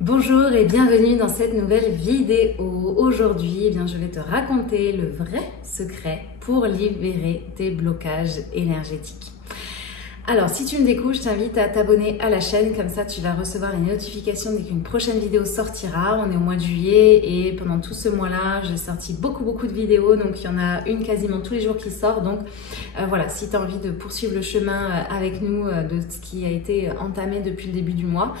Bonjour et bienvenue dans cette nouvelle vidéo. Aujourd'hui, je vais te raconter le vrai secret pour libérer tes blocages énergétiques. Alors, si tu me découvres, je t'invite à t'abonner à la chaîne, comme ça tu vas recevoir les notifications dès qu'une prochaine vidéo sortira. On est au mois de juillet et pendant tout ce mois-là, j'ai sorti beaucoup de vidéos, donc il y en a une quasiment tous les jours qui sort. Donc voilà, si tu as envie de poursuivre le chemin avec nous de ce qui a été entamé depuis le début du mois,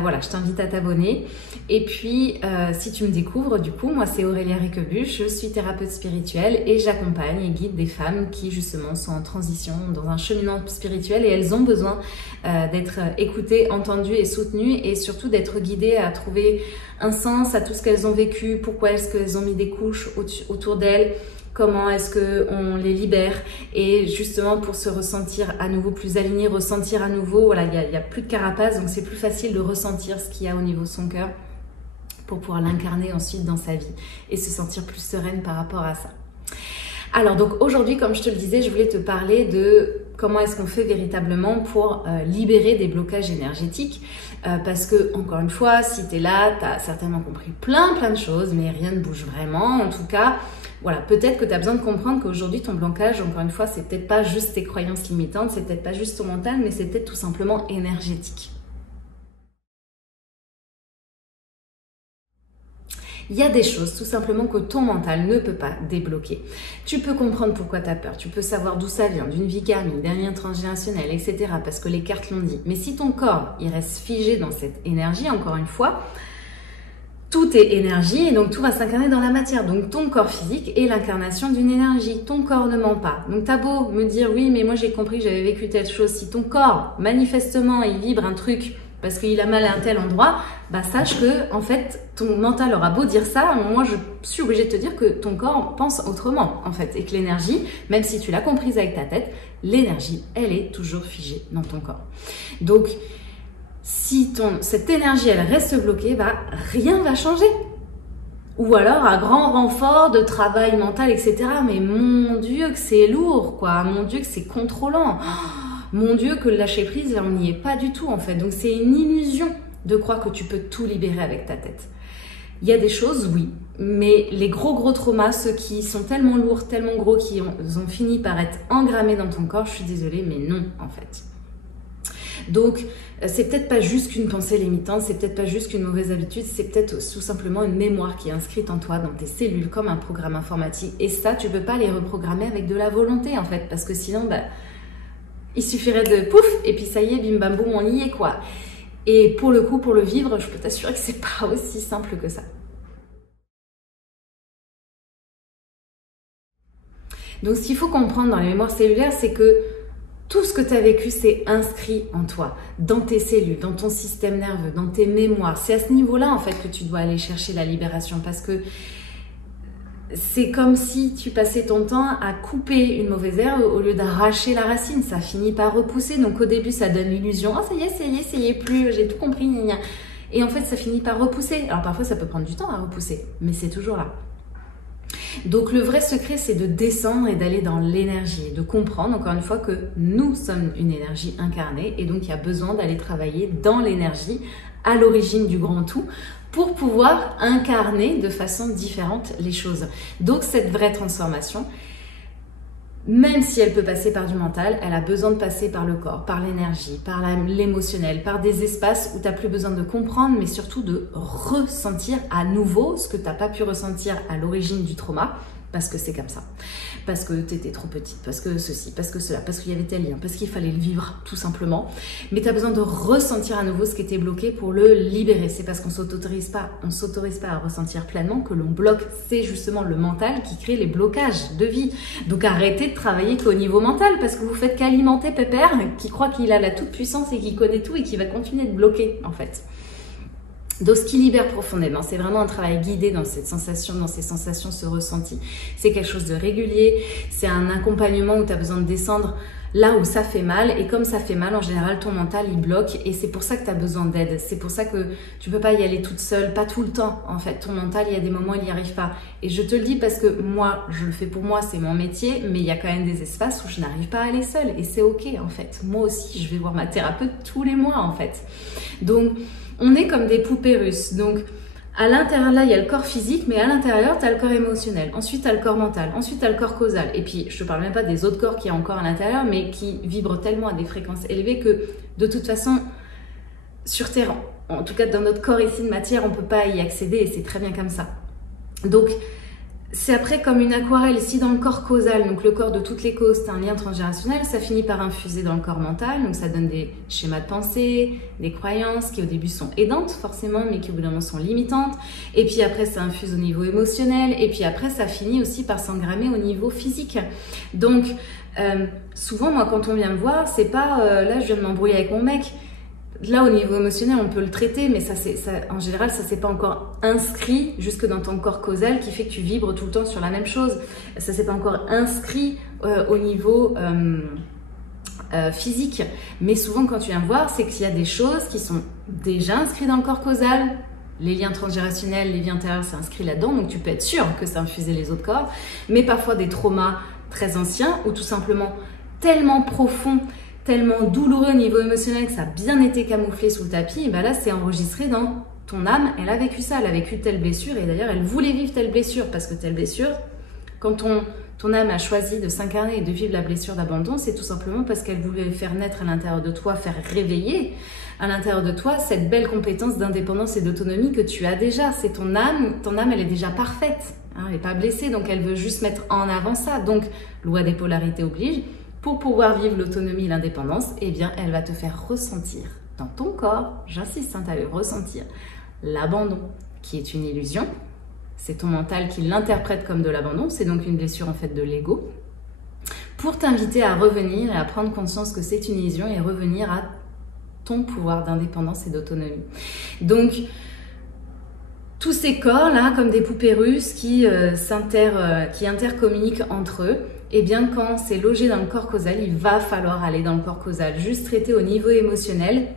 voilà, je t'invite à t'abonner. Et puis, si tu me découvres, du coup, moi c'est Aurélia Riquebuche, je suis thérapeute spirituelle et j'accompagne et guide des femmes qui justement sont en transition dans un cheminement spirituel. Et elles ont besoin d'être écoutées, entendues et soutenues et surtout d'être guidées à trouver un sens à tout ce qu'elles ont vécu, pourquoi est-ce qu'elles ont mis des couches autour d'elles, comment est-ce qu'on les libère et justement pour se ressentir à nouveau plus aligné, ressentir à nouveau, voilà, il y a plus de carapace, donc c'est plus facile de ressentir ce qu'il y a au niveau de son cœur pour pouvoir l'incarner ensuite dans sa vie et se sentir plus sereine par rapport à ça. Alors donc aujourd'hui, comme je te le disais, je voulais te parler de comment est-ce qu'on fait véritablement pour libérer des blocages énergétiques parce que, encore une fois, si tu es là, tu as certainement compris plein de choses, mais rien ne bouge vraiment. En tout cas, voilà, peut-être que tu as besoin de comprendre qu'aujourd'hui, ton blocage, encore une fois, c'est peut-être pas juste tes croyances limitantes, c'est peut-être pas juste ton mental, mais c'est peut-être tout simplement énergétique. Il y a des choses tout simplement que ton mental ne peut pas débloquer. Tu peux comprendre pourquoi tu as peur, tu peux savoir d'où ça vient, d'une vie karmique, d'un lien transgénérationnel, etc. parce que les cartes l'ont dit. Mais si ton corps, il reste figé dans cette énergie, encore une fois, tout est énergie et donc tout va s'incarner dans la matière. Donc ton corps physique est l'incarnation d'une énergie. Ton corps ne ment pas. Donc t'as beau me dire oui mais moi j'ai compris que j'avais vécu telle chose. Si ton corps manifestement il vibre un truc parce qu'il a mal à un tel endroit, bah sache que en fait ton mental aura beau dire ça, moi je suis obligée de te dire que ton corps pense autrement en fait et que l'énergie, même si tu l'as comprise avec ta tête, l'énergie elle est toujours figée dans ton corps. Donc si cette énergie elle reste bloquée, bah rien va changer. Ou alors à grand renfort de travail mental, etc. Mais mon Dieu que c'est lourd quoi, mon Dieu que c'est contrôlant. Mon Dieu, que le lâcher prise, on n'y est pas du tout en fait. Donc c'est une illusion de croire que tu peux tout libérer avec ta tête. Il y a des choses, oui, mais les gros traumas, ceux qui sont tellement lourds, tellement gros, qui ont fini par être engrammés dans ton corps, je suis désolée, mais non en fait. Donc c'est peut-être pas juste qu'une pensée limitante, c'est peut-être pas juste qu'une mauvaise habitude, c'est peut-être tout simplement une mémoire qui est inscrite en toi, dans tes cellules, comme un programme informatique. Et ça, tu peux pas les reprogrammer avec de la volonté en fait, parce que sinon, il suffirait de pouf, et puis ça y est, bim bam boum, on y est quoi. Et pour le coup, pour le vivre, je peux t'assurer que c'est pas aussi simple que ça. Donc ce qu'il faut comprendre dans les mémoires cellulaires, c'est que tout ce que tu as vécu, c'est inscrit en toi, dans tes cellules, dans ton système nerveux, dans tes mémoires. C'est à ce niveau-là en fait que tu dois aller chercher la libération parce que c'est comme si tu passais ton temps à couper une mauvaise herbe au lieu d'arracher la racine. Ça finit par repousser. Donc au début, ça donne l'illusion. Oh, ça y est plus, j'ai tout compris. Gna gna. Et en fait, ça finit par repousser. Alors parfois, ça peut prendre du temps à repousser, mais c'est toujours là. Donc le vrai secret, c'est de descendre et d'aller dans l'énergie, de comprendre encore une fois que nous sommes une énergie incarnée et donc il y a besoin d'aller travailler dans l'énergie à l'origine du grand tout pour pouvoir incarner de façon différente les choses. Donc cette vraie transformation, même si elle peut passer par du mental, elle a besoin de passer par le corps, par l'énergie, par l'émotionnel, par des espaces où tu n'as plus besoin de comprendre, mais surtout de ressentir à nouveau ce que tu n'as pas pu ressentir à l'origine du trauma, parce que c'est comme ça, parce que tu étais trop petite, parce que ceci, parce que cela, parce qu'il y avait tel lien, parce qu'il fallait le vivre tout simplement, mais tu as besoin de ressentir à nouveau ce qui était bloqué pour le libérer. C'est parce qu'on s'autorise pas à ressentir pleinement que l'on bloque. C'est justement le mental qui crée les blocages de vie. Donc arrêtez de travailler qu'au niveau mental, parce que vous faites qu'alimenter Pépère qui croit qu'il a la toute puissance et qu'il connaît tout et qui va continuer de bloquer en fait. Donc ce qui libère profondément, c'est vraiment un travail guidé dans cette sensation, dans ces sensations, ce ressenti. C'est quelque chose de régulier, c'est un accompagnement où tu as besoin de descendre là où ça fait mal. Et comme ça fait mal, en général, ton mental, il bloque. Et c'est pour ça que tu as besoin d'aide. C'est pour ça que tu peux pas y aller toute seule, pas tout le temps. En fait, ton mental, il y a des moments où il n'y arrive pas. Et je te le dis parce que moi, je le fais pour moi, c'est mon métier. Mais il y a quand même des espaces où je n'arrive pas à aller seule. Et c'est OK, en fait. Moi aussi, je vais voir ma thérapeute tous les mois, en fait. Donc, on est comme des poupées russes. Donc, à l'intérieur, là, il y a le corps physique, mais à l'intérieur, tu as le corps émotionnel. Ensuite, tu as le corps mental. Ensuite, tu as le corps causal. Et puis, je te parle même pas des autres corps qu'il y a encore à l'intérieur, mais qui vibrent tellement à des fréquences élevées que, de toute façon, sur Terre, en tout cas dans notre corps ici de matière, on peut pas y accéder et c'est très bien comme ça. Donc, c'est après comme une aquarelle ici dans le corps causal, donc le corps de toutes les causes, c'est un lien transgénérationnel, ça finit par infuser dans le corps mental, donc ça donne des schémas de pensée, des croyances qui au début sont aidantes forcément, mais qui au bout d'un moment sont limitantes, et puis après ça infuse au niveau émotionnel, et puis après ça finit aussi par s'engrammer au niveau physique. Donc souvent moi quand on vient me voir, c'est pas là je viens de m'embrouiller avec mon mec. Là, au niveau émotionnel, on peut le traiter, mais en général, ça s'est pas encore inscrit jusque dans ton corps causal qui fait que tu vibres tout le temps sur la même chose. Ça s'est pas encore inscrit au niveau physique. Mais souvent, quand tu viens voir, c'est qu'il y a des choses qui sont déjà inscrites dans le corps causal. Les liens transgénérationnels, les vies antérieures, c'est inscrit là-dedans, donc tu peux être sûr que ça a infusé les autres corps. Mais parfois des traumas très anciens ou tout simplement tellement profonds, tellement douloureux au niveau émotionnel que ça a bien été camouflé sous le tapis, et ben là c'est enregistré dans ton âme, elle a vécu ça, elle a vécu telle blessure et d'ailleurs elle voulait vivre telle blessure parce que telle blessure, quand ton âme a choisi de s'incarner et de vivre la blessure d'abandon, c'est tout simplement parce qu'elle voulait faire naître à l'intérieur de toi, faire réveiller à l'intérieur de toi cette belle compétence d'indépendance et d'autonomie que tu as déjà. C'est ton âme elle est déjà parfaite, hein, elle n'est pas blessée, donc elle veut juste mettre en avant ça. Donc loi des polarités oblige. Pour pouvoir vivre l'autonomie et l'indépendance, eh bien, elle va te faire ressentir dans ton corps, j'insiste, tu vas ressentir l'abandon, qui est une illusion. C'est ton mental qui l'interprète comme de l'abandon. C'est donc une blessure en fait de l'ego. Pour t'inviter à revenir et à prendre conscience que c'est une illusion et revenir à ton pouvoir d'indépendance et d'autonomie. Donc, tous ces corps-là, comme des poupées russes qui intercommuniquent entre eux, eh bien, quand c'est logé dans le corps causal, il va falloir aller dans le corps causal. Juste traiter au niveau émotionnel,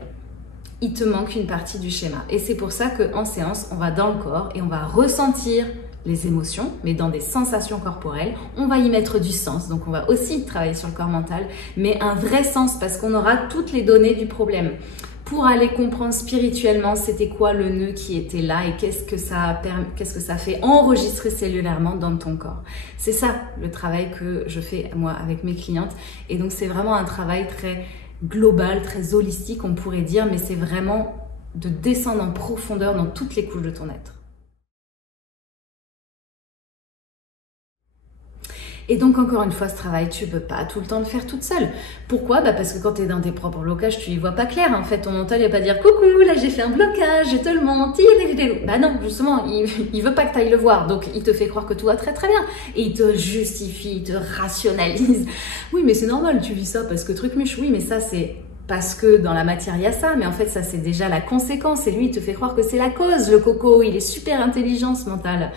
il te manque une partie du schéma. Et c'est pour ça qu'en séance, on va dans le corps et on va ressentir les émotions, mais dans des sensations corporelles. On va y mettre du sens, donc on va aussi travailler sur le corps mental, mais un vrai sens parce qu'on aura toutes les données du problème. Pour aller comprendre spirituellement c'était quoi le nœud qui était là et qu'est-ce que ça fait enregistrer cellulairement dans ton corps. C'est ça le travail que je fais moi avec mes clientes et donc c'est vraiment un travail très global, très holistique on pourrait dire, mais c'est vraiment de descendre en profondeur dans toutes les couches de ton être. Et donc, encore une fois, ce travail, tu peux pas tout le temps le faire toute seule. Pourquoi? Parce que quand tu es dans tes propres blocages, tu y vois pas clair. En fait, ton mental, il va pas dire « Coucou, là, j'ai fait un blocage, je te le montre. » Bah non, justement, il veut pas que tu ailles le voir. Donc, il te fait croire que tout va très très bien. Et il te justifie, il te rationalise. Oui, mais c'est normal, tu vis ça parce que truc muche. Oui, mais ça, c'est parce que dans la matière, il y a ça. Mais en fait, ça, c'est déjà la conséquence. Et lui, il te fait croire que c'est la cause. Le coco, il est super intelligent, ce mental.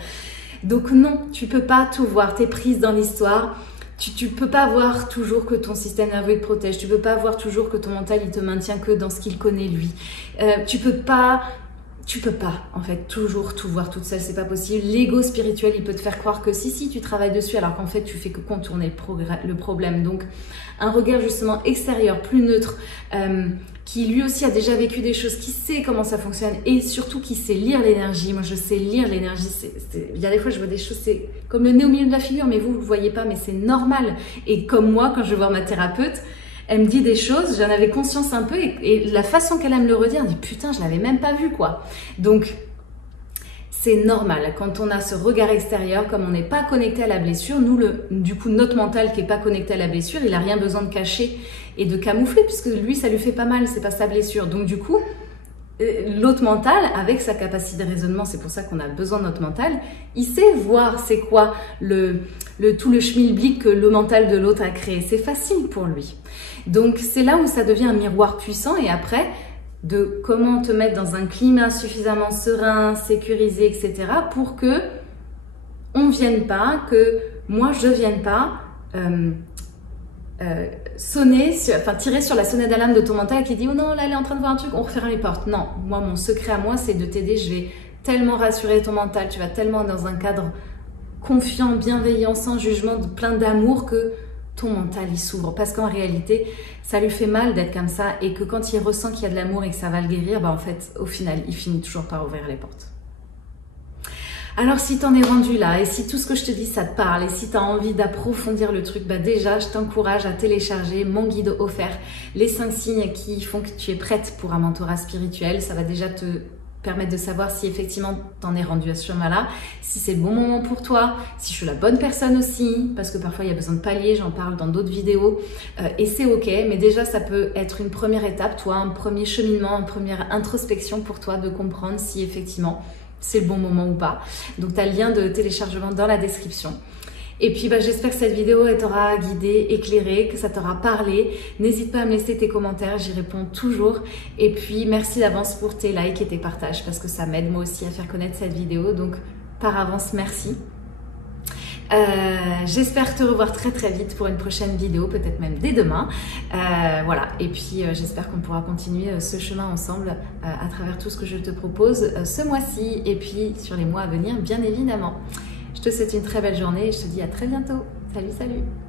Donc non, tu peux pas tout voir, t'es prise dans l'histoire, tu peux pas voir toujours que ton système nerveux te protège, tu peux pas voir toujours que ton mental il te maintient que dans ce qu'il connaît lui. Tu peux pas en fait toujours tout voir toute seule, c'est pas possible. L'ego spirituel il peut te faire croire que si tu travailles dessus alors qu'en fait tu fais que contourner le problème. Donc un regard justement extérieur, plus neutre, qui lui aussi a déjà vécu des choses, qui sait comment ça fonctionne et surtout qui sait lire l'énergie. Moi, je sais lire l'énergie. Il y a des fois, je vois des choses, c'est comme le nez au milieu de la figure, mais vous ne le voyez pas, mais c'est normal. Et comme moi, quand je vais voir ma thérapeute, elle me dit des choses, j'en avais conscience un peu et la façon qu'elle aime le redire, elle me dit putain, je l'avais même pas vu quoi. Donc, c'est normal. Quand on a ce regard extérieur, comme on n'est pas connecté à la blessure, nous, du coup, notre mental qui n'est pas connecté à la blessure, il n'a rien besoin de cacher et de camoufler puisque lui, ça lui fait pas mal, c'est pas sa blessure. Donc du coup, l'autre mental, avec sa capacité de raisonnement, c'est pour ça qu'on a besoin de notre mental, il sait voir c'est quoi tout le schmilblick que le mental de l'autre a créé. C'est facile pour lui. Donc c'est là où ça devient un miroir puissant et après, de comment te mettre dans un climat suffisamment serein, sécurisé, etc. pour que on vienne pas, que moi je vienne pas tirer sur la sonnette d'alarme de ton mental qui dit « Oh non, là, elle est en train de voir un truc, on referme les portes. » Non, moi, mon secret à moi, c'est de t'aider. Je vais tellement rassurer ton mental, tu vas tellement dans un cadre confiant, bienveillant, sans jugement, plein d'amour que ton mental il s'ouvre, parce qu'en réalité ça lui fait mal d'être comme ça, et que quand il ressent qu'il y a de l'amour et que ça va le guérir, bah en fait au final il finit toujours par ouvrir les portes. Alors si t'en es rendu là, et si tout ce que je te dis ça te parle, et si tu as envie d'approfondir le truc, bah déjà je t'encourage à télécharger mon guide offert, les 5 signes qui font que tu es prête pour un mentorat spirituel. Ça va déjà te permettre de savoir si effectivement t'en es rendu à ce chemin-là, si c'est le bon moment pour toi, si je suis la bonne personne aussi, parce que parfois il y a besoin de pallier, j'en parle dans d'autres vidéos, et c'est ok, mais déjà ça peut être une première étape, toi, un premier cheminement, une première introspection pour toi de comprendre si effectivement c'est le bon moment ou pas. Donc tu as le lien de téléchargement dans la description. Et puis bah, j'espère que cette vidéo t'aura guidé, éclairé, que ça t'aura parlé. N'hésite pas à me laisser tes commentaires, j'y réponds toujours. Et puis merci d'avance pour tes likes et tes partages, parce que ça m'aide moi aussi à faire connaître cette vidéo. Donc par avance, merci. J'espère te revoir très très vite pour une prochaine vidéo, peut-être même dès demain. Voilà, et puis j'espère qu'on pourra continuer ce chemin ensemble à travers tout ce que je te propose ce mois-ci et puis sur les mois à venir, bien évidemment. Je te souhaite une très belle journée et je te dis à très bientôt. Salut, salut!